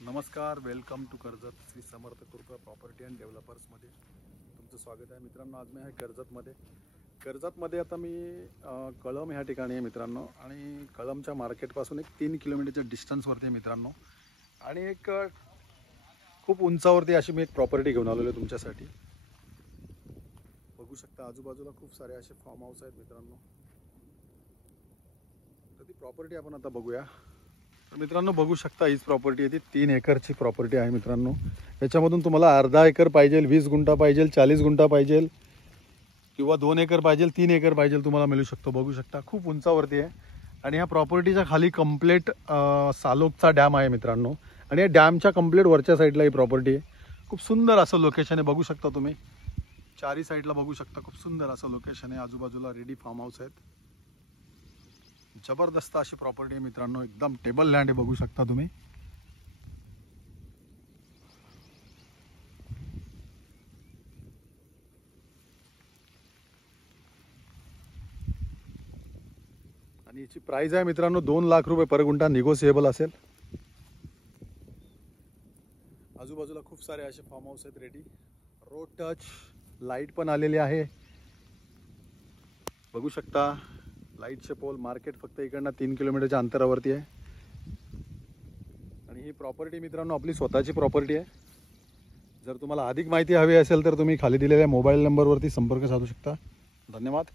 नमस्कार, welcome to Karjat Shri Samarth कृपा property and डेव्हलपर्समध्ये तुमचं स्वागत आहे मित्रांनो. आज मी आहे कर्जतमध्ये आता मी कळम ह्या ठिकाणी आहे मित्रांनो. आणि कळमच्या मार्केटपासून एक 3 किलोमीटरच्या डिस्टन्सवरती आहे मित्रांनो. आणि एक खूप उंचावरती अशी मी एक प्रॉपर्टी घेऊन आलेलो आहे तुमच्यासाठी. बघू शकता आजूबाजूला खूप सारे असे फार्म हाऊस आहेत मित्रांनो. तर ती प्रॉपर्टी आपण आता बघूया. तर मित्रांनो बघू शकता हीच प्रॉपर्टी आहे, ती 3 एकरची प्रॉपर्टी आहे मित्रांनो. याच्यामधून तुम्हाला अर्धा एकर पाहिजे, 20 गुंठा पाहिजे, 40 गुंठा पाहिजे किंवा 2 एकर पाहिजे, 3 एकर पाहिजे तुम्हाला मिळू शकतो. बघू शकता खूप उंचावरती आहे. आणि ह्या प्रॉपर्टीच्या खाली कंप्लीट सालोकचा डॅम आहे मित्रांनो. आणि या डॅमच्या कंप्लीट वरच्या साईडला ही प्रॉपर्टी आहे. खूप सुंदर असं लोकेशन आहे, बघू शकता तुम्ही. चारी साईडला बघू शकता खूप सुंदर असं लोकेशन आहे. आजूबाजूला रेडी फार्म हाऊस आहेत. जबरदस्त अशी प्रॉपर्टी आहे मित्रांनो, एकदम टेबल लँड आहे, बघू शकता तुम्ही. आणि याची प्राइस आहे मित्रांनो 2 लाख रुपये पर गुंठा, निगोशिएबल असेल. आजूबाजूला खूप सारे असे फार्म हाऊस आहेत रेडी. रोड टच, लाईट पण आलेली आहे, बघू शकता. लाईटचे पोल, मार्केट फक्त इकडनं 3 किलोमीटरच्या अंतरावरती आहे. आणि ही प्रॉपर्टी मित्रांनो आपली स्वतःची प्रॉपर्टी आहे. जर तुम्हाला अधिक माहिती हवी असेल तर तुम्ही खाली दिलेल्या मोबाईल नंबरवरती संपर्क साधू शकता. धन्यवाद.